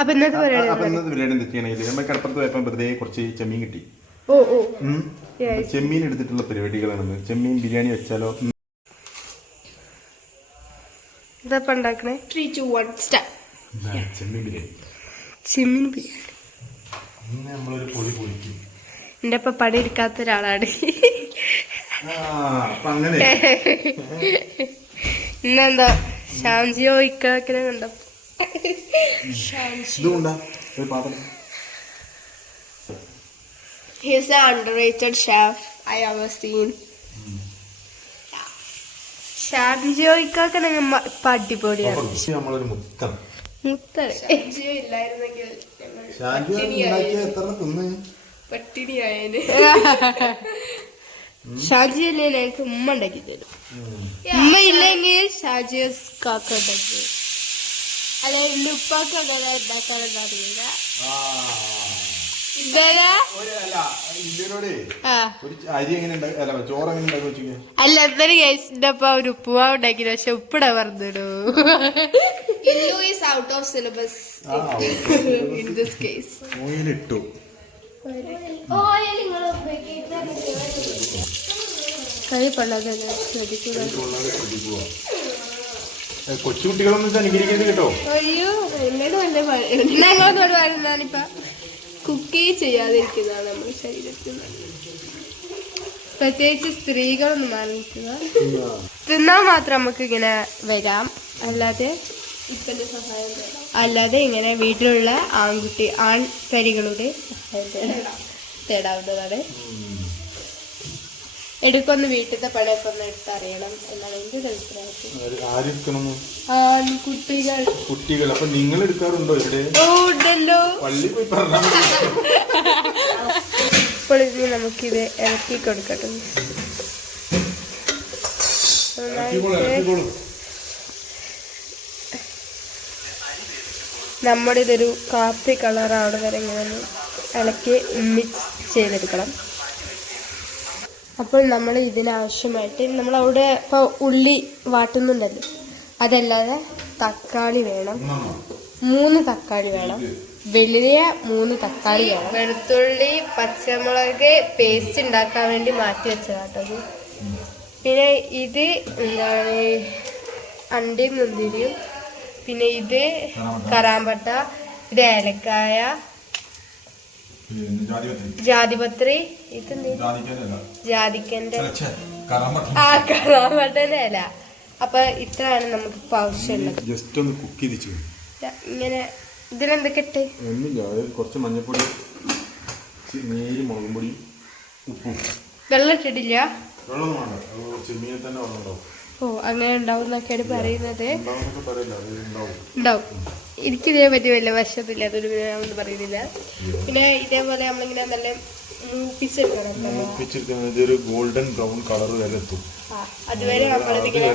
അപ്പൊ ഇന്നത്തെ പരിപാടി എന്തൊക്കെയാണെങ്കിൽ നമ്മൾ കടപ്പുറത്ത് പോയപ്പോൾ വെറുതെ കുറച്ച് ചെമ്മീൻ കിട്ടി. ചെമ്മീൻ എടുത്തിട്ടുള്ള പരിപാടികളാണ്. ചെമ്മീൻ ബിരിയാണി വെച്ചാലോ? ചെമ്മീൻ ബിരിയാണി. ചെമ്മീൻ ബിരിയാണി നമ്മളൊരു പൊടി പൊളിക്കും. എന്റെ ഇപ്പൊ പണി എടുക്കാത്ത ഒരാളാണ്. ഇന്നെന്താ ഷാൻജിയോ ഇക്കണക്കിനെ കണ്ടോ? He's an underrated chef I ever seen. ഷാൻജിയോ ഇക്കണക്കിനെ ഇപ്പൊ അടിപൊളിയാണ്. മുത്തര ഷാൻജിയോ ഇല്ലായിരുന്നെങ്കിൽ പട്ടിണിയായേനെ. ഷാജിയല്ലേ ഞങ്ങൾക്ക് ഉമ്മ ഉണ്ടാക്കി തരും. ഉമ്മ ഇല്ലെങ്കിൽ ഷാജിയസ് കാക്ക ഉണ്ടാക്കി. അല്ലെ ഉപ്പാക്ക് അങ്ങനെ ഉണ്ടാക്കാനെന്ന് അറിയില്ല. അല്ല എന്തായാലും കഴിച്ചിന്റെ ഒപ്പം ഒരു ഉപ്പുമാവ് ഉണ്ടാക്കി. പക്ഷെ ഉപ്പിടാൻ പറഞ്ഞിടൂ. is out of syllabus in this case. കൈ പൊള്ളാതെ ശ്രദ്ധിക്കുക. കൊച്ചുകുട്ടികളൊന്നും അനുകരിക്കരുത് കേട്ടോ. അയ്യോ എന്നോട് വരുന്നതാണിപ്പ കുക്ക് ചെയ്യാതിരിക്കുന്നതാണ് നമ്മുടെ ശരീരത്തിൽ. പ്രത്യേകിച്ച് സ്ത്രീകളൊന്നും മാറിയിരിക്കുക. തിന്നാൽ മാത്രം നമുക്ക് ഇങ്ങനെ വരാം. അല്ലാതെ ഇങ്ങനെ വീട്ടിലുള്ള ആൺകരികളുടെ സഹായം തേടാവുന്നതാണ്. എടുക്കൊന്ന് വീട്ടിലത്തെ പണിയൊക്കെ ഒന്ന് എടുത്തറിയണം എന്നാണ് എന്റെ ഒരു അഭിപ്രായം. കുട്ടികൾ അപ്പൊ നിങ്ങൾ എടുക്കാറുണ്ടോ? ഇവിടെ ഉണ്ടല്ലോ. പള്ളി പോയി പറഞ്ഞാൽ ഇപ്പോൾ ഇനി നമുക്കിത് ഇറക്കി കൊടുക്കട്ടെ. നമ്മുടെ ഇതൊരു കാപ്പി കളറാണ് വരെ ഇങ്ങനെ ഇളക്കി മിക്സ് ചെയ്തെടുക്കണം. അപ്പോൾ നമ്മൾ ഇതിനാവശ്യമായിട്ട് നമ്മളവിടെ ഇപ്പോൾ ഉള്ളി വാട്ടുന്നുണ്ടല്ലോ, അതല്ലാതെ തക്കാളി വേണം. 3 തക്കാളി വേണം. വലിയ 3 തക്കാളി വേണം. വെളുത്തുള്ളി പച്ചമുളക് പേസ്റ്റ് ഉണ്ടാക്കാൻ വേണ്ടി മാറ്റി വെച്ചതാട്ടത്. പിന്നെ ഇത് എന്താണ് അണ്ടിയും മുന്തിരിയും. പിന്നെ ഇത് കറാമ്പട്ട, ഇത് ഏലക്കായ, ജാതിപത്രി, ഇത് ജാതിക്കന്റെ കറാമ്പട്ടന്റെ ഇല. അപ്പൊ ഇത്രയാണ് നമുക്ക് ഇപ്പൊ ആവശ്യമുള്ളത്. ഇങ്ങനെ ഇതിലെന്തൊക്കെ ഇട്ട്? കുറച്ച് മഞ്ഞപ്പൊടി, മുളകും പൊടി, ഉപ്പും. വെള്ളം ഇട്ടിട്ടില്ല. തന്നെ ഓ അങ്ങനെ ഉണ്ടാവും എന്നൊക്കെയാണ് പറയുന്നത്. ഉണ്ടാവും. എനിക്കിതേ പറ്റി വലിയ വശത്തില്ല, അതൊരു ഒന്നും പറയുന്നില്ല. പിന്നെ ഇതേപോലെ നമ്മളിങ്ങനെ നല്ല മൂപ്പിച്ചെടുക്കണം. ഇതൊരു ഗോൾഡൻ ബ്രൗൺ കളർ വരെ എത്തും. അതുവരെ നമ്മളിങ്ങനെ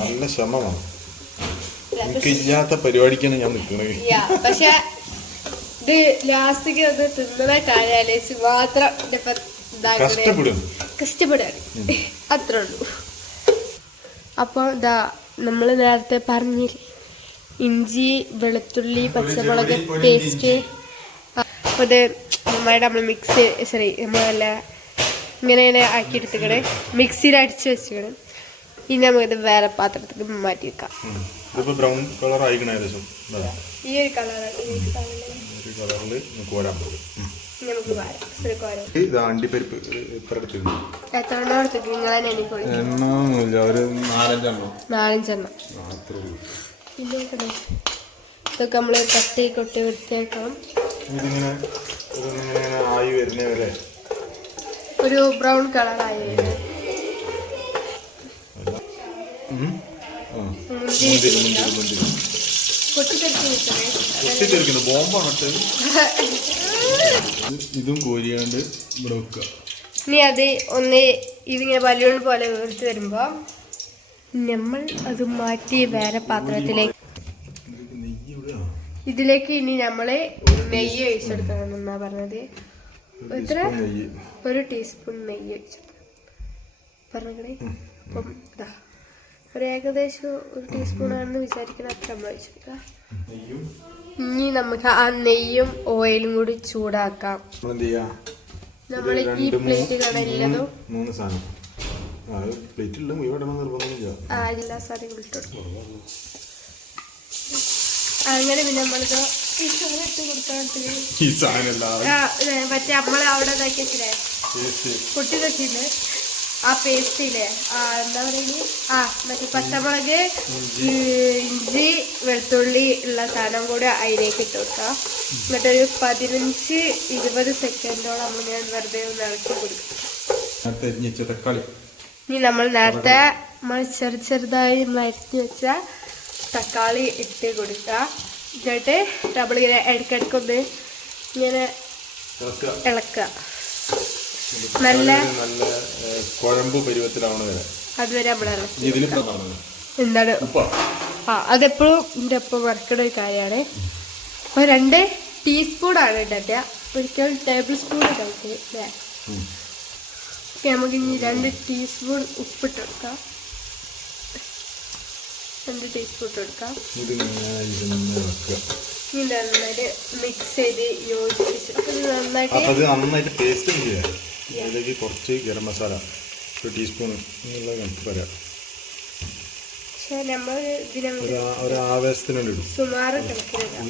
നല്ല ശ്രമമാണ്. എനിക്കില്ലാത്ത പരിപാടിക്കാണ് ഞാൻ നിൽക്കുന്നത്. പക്ഷെ ഇത് ലാസ്റ്റിക്ക് ഒന്ന് തിന്നതായിട്ടായാലേ മാത്രം കഷ്ടപ്പെടുകയാണ്. അത്രേ ഉള്ളൂ. അപ്പോൾ ഇതാ നമ്മൾ നേരത്തെ പറഞ്ഞില്ലേ, ഇഞ്ചി വെളുത്തുള്ളി പച്ചമുളക് പേസ്റ്റ്. അപ്പോൾ ഇത് നമ്മൾ നമ്മളല്ല ഇങ്ങനെ ആക്കിയെടുത്തുക്കണേ, മിക്സിയിൽ അടിച്ച് വെച്ചുക്കണേ. ഇനി നമുക്കിത് വേറെ പാത്രത്തിൽ മാറ്റി വെക്കാം. ബ്രൗൺ കളർ ആയിക്കണ ഏകദേശം ഈ ഒരു കളറിൽ അണ്ടിപ്പരിപ്പ് നാലഞ്ചെണ്ണം ഇതൊക്കെ നമ്മള് തട്ടി കൊട്ടി വൃത്തിയാക്കണം. ഒരു ബ്രൗൺ കളറായി ഇതും കോരിയാണ്ട് ഇവിടെ വെക്കുക. ഇനി അത് ഒന്ന് ഇതിങ്ങനെ ബലൂൺ പോലെ വീർത്ത് വരുമ്പോ നമ്മൾ അത് മാറ്റി വേറെ പാത്രത്തിലേക്ക് ഇതിലേക്ക് ഇനി നമ്മള് നെയ്യ് ഒഴിച്ചെടുക്കണം എന്നാ പറഞ്ഞത്. ഒരു ടീസ്പൂൺ നെയ്യ് ഒഴിച്ചെടുക്കണം പറഞ്ഞേ. അപ്പം ഇതാ ഒരു ഏകദേശം 1 ടീസ്പൂണാണെന്ന് വിചാരിക്കണം. അത്ര നമ്മൾ വെച്ചെടുക്കാം. ഇനി നമുക്ക് ആ നെയ്യും ഓയിലും കൂടി ചൂടാക്കാം. നമ്മൾ ഈ പ്ലേറ്റ് കാണാനില്ലതും 3 സാധനം എല്ലാ സാധനങ്ങളും ഇട്ടുകൊടുക്കും. അങ്ങനെ പിന്നെ നമ്മളിത് ഈ സാധനം ഇട്ട് കൊടുക്കാൻ മറ്റേ നമ്മളെ അവിടെ ഇതാക്കിയില്ലേ പൊട്ടി വെച്ചില്ലേ ആ പേസ്റ്റില്ലേ എന്താ പറയുക മറ്റേ പച്ചമുളക് ഇഞ്ചി വെളുത്തുള്ളി ഉള്ള സാധനം കൂടി അതിലേക്ക് ഇട്ട് കൊടുക്കുക. എന്നിട്ടൊരു 15-20 സെക്കൻഡോളം നമ്മളിങ്ങനെ വെറുതെ ഒന്ന് ഇളക്കി കൊടുക്കും. തക്കാളി ഇനി നമ്മൾ നേരത്തെ ചെറുതായി നമ്മൾ അരിഞ്ഞ് വെച്ച തക്കാളി ഇട്ട് കൊടുക്കുക. എന്നിട്ട് നമ്മളിങ്ങനെ ഇടയ്ക്കിടയ്ക്കൊന്ന് ഇങ്ങനെ ഇളക്കുക. നല്ല കുഴമ്പ് പരുവത്തിലാണ് അതുവരെ നമ്മൾ എന്താണ് അതെപ്പോഴും എൻ്റെ ഒപ്പം വറക്കണ ഒരു കാര്യമാണ്. അപ്പോൾ 2 ടീസ്പൂണാണ് ഇടട്ടെ, ഒരിക്കലും ടേബിൾ സ്പൂൺ ഇടട്ടെ അല്ലേ. നമുക്ക് ഇനി 2 ടീസ്പൂൺ ഉപ്പിട്ട് കൊടുക്കാം. 2 ടീസ്പൂൺ ഇട്ട് കൊടുക്കാം. ഇനി നന്നായിട്ട് മിക്സ് ചെയ്ത് യോജിപ്പിച്ച് നന്നായിട്ട് പേസ്റ്റ് ചെയ്യാം. അതിലേക്ക് കുറച്ച് ഗരം മസാല 1 ടീസ്പൂൺ വരാം. പക്ഷേ നമ്മൾ ഒരു ആവേശത്തിനുള്ളിൽ ഇടും സുമാറ് കണക്കിലിടാം.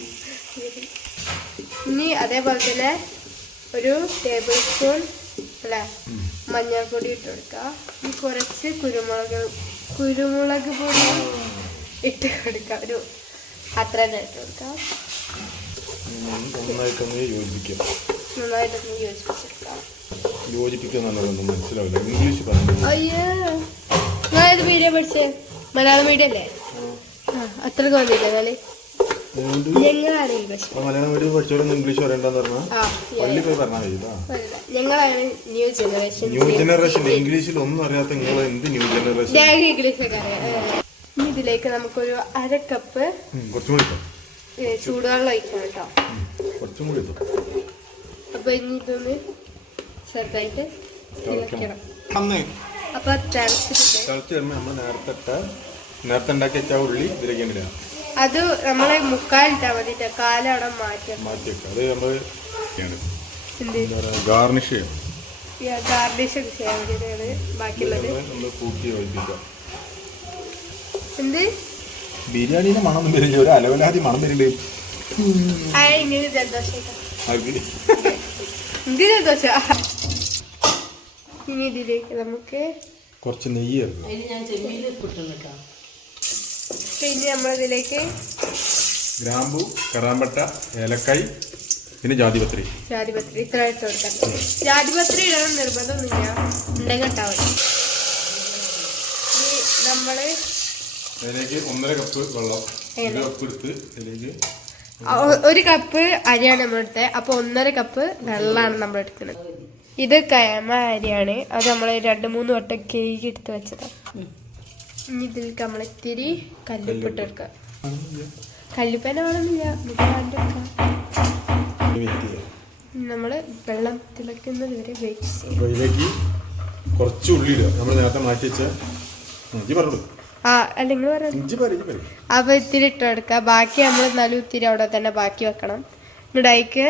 ഇനി അതേപോലെ തന്നെ ഒരു ടേബിൾ സ്പൂൺ അല്ലേ മഞ്ഞൾപ്പൊടി ഇട്ട് കൊടുക്കുക. ഇനി കുറച്ച് കുരുമുളക് പൊടി ഇട്ട് കൊടുക്കുക. ഒരു അത്ര തന്നെ ഇട്ട് കൊടുക്കാം. നന്നായിട്ടൊന്ന് യോജിപ്പിക്കാം. നന്നായിട്ടൊന്ന് യോജിപ്പിച്ചെടുക്കാം. യോജിപ്പിക്കാന്നുള്ളതൊന്നും മനസ്സിലാവില്ല. ഇംഗ്ലീഷ് പറഞ്ഞു. അയ്യോ ഞാനത് മീഡിയം പഠിച്ചേ മലയാളം മീഡിയം അല്ലേ? അത്രക്ക് വന്നില്ല എന്നാല് ഞങ്ങളാണെങ്കിൽ പക്ഷേ മലയാളം മീഡിയം പഠിച്ചോളൂ ഇംഗ്ലീഷ് പറയണ്ടെന്ന് പറഞ്ഞാൽ പള്ളി പോയി പറഞ്ഞാൽ കഴിയില്ല. ഞങ്ങളാണ് ന്യൂ ജനറേഷൻ. ന്യൂ ജനറേഷൻ ഇംഗ്ലീഷിൽ ഒന്നും അറിയാത്ത നിങ്ങൾ എന്ത് ന്യൂ ജനറേഷൻ? ഇംഗ്ലീഷൊക്കെ അറിയാം. ഇനി ഇതിലേക്ക് നമുക്കൊരു 1/2 കപ്പ് ചൂടുവെള്ളം ഒഴിക്കണം കേട്ടോ. കുറച്ചും കൂടി അപ്പൊ ഇനി ഇതൊന്ന് ചെറുതായിട്ട് തിളക്കണം. അപ്പൊ തിളച്ച് നമ്മൾ നേരത്തെ ഉണ്ടാക്കി വെച്ച ഉള്ളി ഇതിലേക്ക് ഇടുക. അത് നമ്മളെ മുക്കാലിട്ടാ മതി. കാലവിടെ മാറ്റിവെക്കാം. അത് നമ്മള് ഗാർണിഷ് ചെയ്യാം. ഗാർണിഷ് ഒക്കെ ചെയ്യാൻ വേണ്ടിയിട്ടാണ് ബാക്കിയുള്ളത്. നമ്മൾ കൂട്ടി യോജിപ്പിക്കാം. എന്ത് ബിരിയാണിയുടെ മണം വരുന്നുണ്ട്, ഒരു അലവലാതി മണം വരുന്നുണ്ട്. ഇങ്ങനെ ജലദോഷം ജലദോഷ. ഇനി ഇതിലേക്ക് നമുക്ക് കുറച്ച് നെയ്യ് ചേർക്കാം. പിന്നെ നമ്മളിതിലേക്ക് ഗ്രാമ്പു, കറാമ്പട്ട, ഏലക്കായ്, പിന്നെ ജാതിപത്രി ഇത്ര ഇട്ട് കൊടുക്കാം. ജാതിപത്രി ഇടാൻ നിർബന്ധമൊന്നുമില്ല, ഉണ്ടെങ്കിൽ ഇട്ടാൽ മതി. ഇനി നമ്മള് അതിലേക്ക് 1.5 കപ്പ് വെള്ളം, 1 കപ്പ് എടുത്ത് ഇതിലേക്ക് 1 കപ്പ് അരിയാണ് നമ്മളെടുത്തത്. അപ്പൊ 1.5 കപ്പ് വെള്ളമാണ് നമ്മൾ എടുക്കുന്നത്. ഇത് കയമ അരിയാണ്. അത് നമ്മൾ 2-3 വട്ടം കേക്ക് എടുത്ത് വെച്ചതാണ്. ഇനി ഇതിലേക്ക് നമ്മളിത്തിരി കല്ലുപ്പിട്ട് എടുക്കാം. കല്ലുപ്പേന വേണമെന്നില്ല, നമ്മള് വെള്ളം തിളക്കുന്നത് വരെ വെയിറ്റ് ചെയ്യും. ഇതിലേക്ക് കുറച്ച് ഉള്ളി ഇടുക. നമ്മൾ നേരത്തെ മാറ്റി വെച്ച അല്ലെങ്കിൽ അപ്പൊ ഇത്തിരി ഇട്ട് എടുക്കുക. ബാക്കി നമ്മൾ എന്നാലും ഇത്തിരി അവിടെ തന്നെ ബാക്കി വെക്കണം. ഇവിടേക്ക്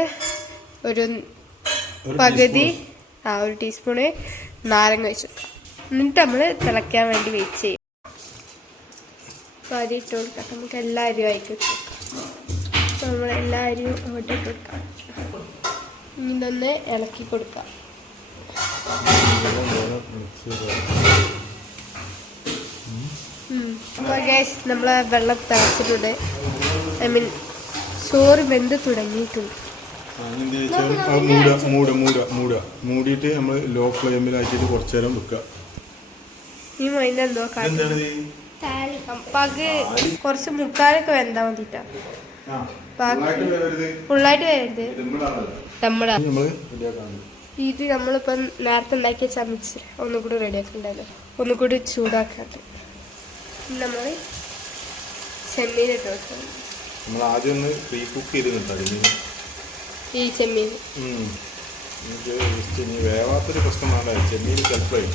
ഒരു പകുതി 1 ടീസ്പൂണ് നാരങ്ങ വെച്ച് വെക്കാം. എന്നിട്ട് നമ്മൾ തിളയ്ക്കാൻ വേണ്ടി വെയിറ്റ് ചെയ്യും. അപ്പോൾ അരി ഇട്ട് കൊടുക്കാം. നമുക്ക് എല്ലാ അരിയും ആയിട്ട് ഇട്ട് കൊടുക്കാം. അപ്പോൾ നമ്മൾ എല്ലാ അരിയും അങ്ങോട്ട് ഇട്ട് കൊടുക്കാം. ഇതൊന്ന് ഇളക്കി കൊടുക്കാം. അപ്പോൾ ഗൈസ് നമ്മളെ വെള്ളം തിളച്ചിട്ടുണ്ട്. ഐ മീൻ ചോറ് വെന്ത് തുടങ്ങിയിട്ടുണ്ട്. മൂടിയിട്ട് നമ്മൾ ലോ ഫ്ലെയിമിലാക്കിയിട്ട് കുറച്ചു നേരം വെക്കുക. ഈ മൈൻഡ് എന്തോ പക് കുറച്ച് മുക്കാലൊക്കെ വെന്താ മതിട്ടാ. ഫുള്ളായിട്ട് വരരുത്. ഇത് നമ്മളിപ്പം നേരത്തെ ഉണ്ടാക്കിയ ചമിച്ച് ഒന്നുകൂടി റെഡിയാക്കണ്ടല്ലോ, ഒന്നുകൂടി ചൂടാക്കാണ്ട് നമ്മൾ ചെമ്മീനിട്ട് വെക്കണം. നമ്മൾ ആദ്യം ഒന്ന് പ്രീ കുക്ക് ചെയ്ത് ഈ ചെമ്മീൻ വേവാത്തൊരു പ്രശ്നമാണ് ചെമ്മീൻ ചിലപ്പോഴേ.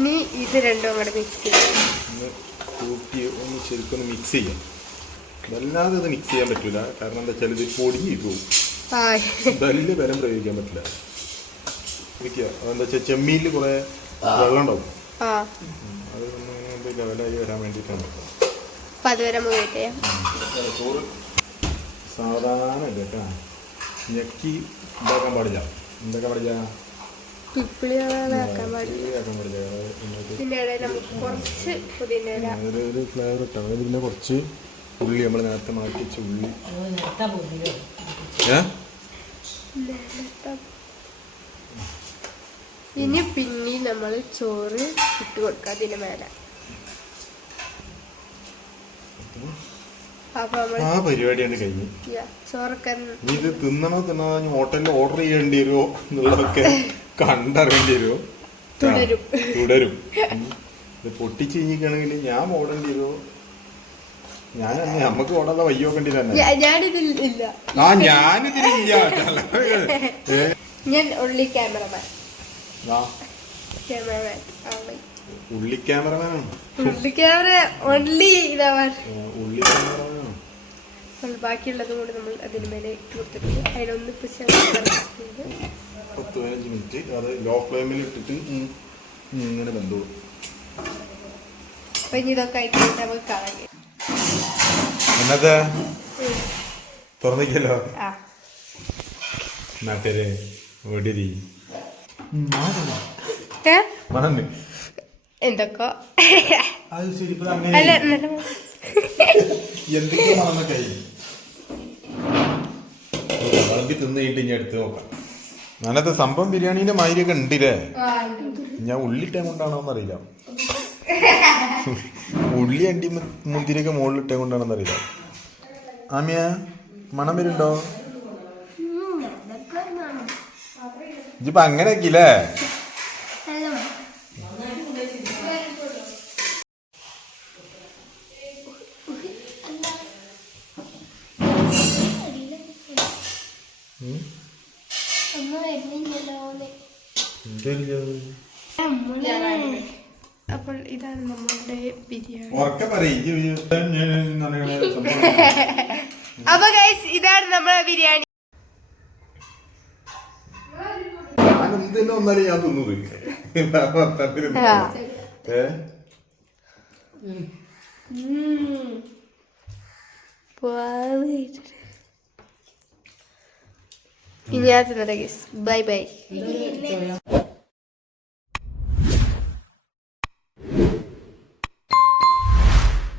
ഇനി ഇത് രണ്ടും അങ്ങോട്ട് മിക്സ് ചെയ്യാം. ഒന്ന് കൂട്ടി ഒന്ന് ശരിക്കൊന്ന് മിക്സ് ചെയ്യാം. വല്ലാതെ ഇത് മിക്സ് ചെയ്യാൻ പറ്റില്ല, കാരണം എന്താ വെച്ചാൽ ഇത് പൊടിഞ്ഞു പോകും. വലിയ ബലം പ്രയോഗിക്കാൻ പറ്റില്ല. മിക്ക അതെന്താ വെച്ചാൽ ചെമ്മീനിൽ കുറേ വെള്ളം ഉണ്ടാവും. അത് ഒന്ന് ലെവലായി വരാൻ വേണ്ടിയിട്ടാണ്. ചോറ് സാധാരണ ഇതൊക്കെ ഞെക്കി ഉണ്ടാക്കാൻ പാടില്ല. എന്താക്കാൻ പാടില്ല? ഒരു ഫ്ലേവർ ഇട്ടാണ്. പിന്നെ കുറച്ച് ഉള്ളി നമ്മൾ നേരത്തെ മാറ്റി വെച്ച ഉള്ളി. ഇനി പിന്നെ നമ്മൾ ചോറ് ഇട്ട് കൊടുക്കാം അതിന് മേലെ. ആ പരിപാടിയാണ് കഴിഞ്ഞു. ചോറൊക്കെ ഇത് തിന്നണോ ഹോട്ടലിൽ ഓർഡർ ചെയ്യേണ്ടി വരുമോ എന്നുള്ളതൊക്കെ കണ്ടറിയേണ്ടി വരുമോ? തുടരും. ഇത് പൊട്ടിച്ച് കഴിഞ്ഞിരിക്കുകയാണെങ്കിൽ ഞാൻ ഓടേണ്ടി വരുമോ? ഞാൻ നമുക്ക് ഓടാനുള്ള വയ്യോക്കേണ്ടി തന്നെ. ഞാനിതില്ല. ഞാൻ ഉള്ളി ക്യാമറമാൻ. ഉള്ളി ക്യാമറമാനാണ്. ഉള്ളി ക്യാമറ ഉള്ളി ഇതാവാൻ. ഉള്ളി ക്യാമറമാനാണ്. ബാക്കിയുള്ളതും കൂടി നമ്മൾ അതിന് മേലെ ഇട്ട് കൊടുത്തിട്ടുണ്ട്. അതിലൊന്ന് 10-15 മിനിറ്റ് അത് ലോ ഫ്ലെയിമിൽ ഇട്ടിട്ട് ഇങ്ങനെ ബന്ധു. അപ്പൊ ഇനി ഇതൊക്കെ ആയിട്ട് നമുക്ക് കാണാം. എന്നത്തെ തുറന്നിക്കല്ലോ നാട്ടര് ഓടിരി മണന്ന് എന്തൊക്കെ അത് ശരി. എന്തൊക്കെയോ മണന്നൊക്കെ വിളമ്പി തിന്ന് കഴിഞ്ഞിട്ട് ഇനി എടുത്ത് നോക്കാം. ഞാനത്തെ സംഭവം ബിരിയാണീന്റെ മാതിരിയൊക്കെ ഉണ്ടില്ലേ? ഞാൻ ഉള്ളിട്ടേ കൊണ്ടാണോന്ന് അറിയില്ല. ഉള്ളി അണ്ടി മുന്തിരിയൊക്കെ മുകളിലിട്ടേ കൊണ്ടാണെന്ന് അറിയില്ല. ആമിയ മണം വരുന്നുണ്ടോ? ഇതിപ്പോ അങ്ങനെയൊക്കെയില്ലേ? അപ്പോൾ ഇതാണ് നമ്മളുടെ ബിരിയാണി. അപ്പൊ ഗൈസ് ഇതാണ് നമ്മളെ ബിരിയാണി. ഞാൻ തിന്നത് ഇനി ഞാൻ തിന്നട്ടെ ഗൈസ്. Bye bye.